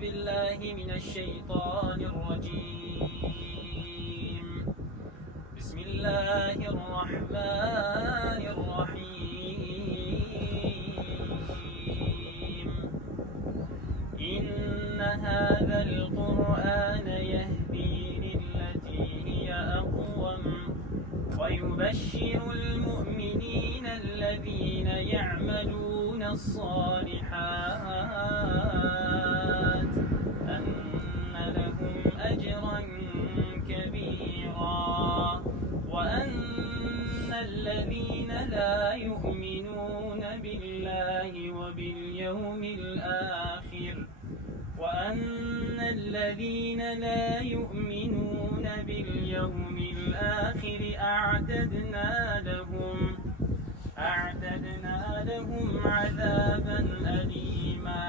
بالله من الشيطان الرجيم. بسم الله الرحمن الرحيم. إن هذا القرآن يهدي للتي هي أقوم ويبشر المؤمنين الذين يعملون الصالحات أن لهم أجرا كبيرا، وأن الذين لا يؤمنون بالله وباليوم الآخر أعتدنا لهم عذابا أليما.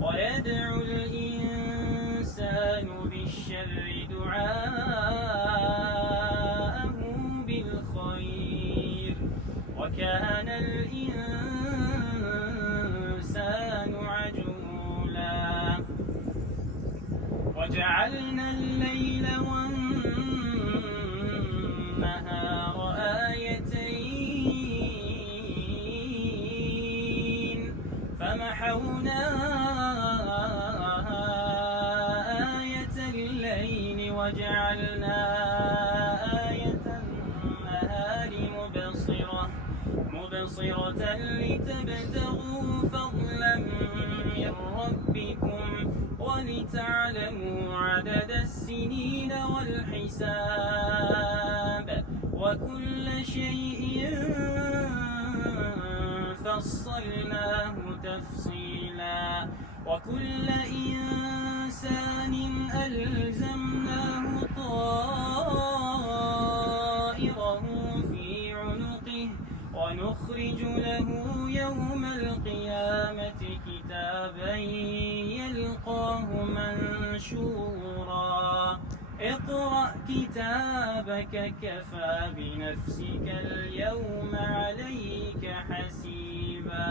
ويدعو الإنسان بالشر دعاءه بالخير، وكان الإنسان عجولا. وجعلنا الليل والنهار آيتين فمحونا آية الليل وجعلنا آية النهار مبصرة لتبتغوا فضلا من ربكم ولتعلموا عدد السنين والحساب، وكل شيء فصلناه تفصيلا. وكل إنسان ألزمناه طائره في عنقه ونخرج له يوم القيامة كتابا يلقاه منشورا. اقرأ كتابك كفى بنفسك اليوم عليك حسيبا.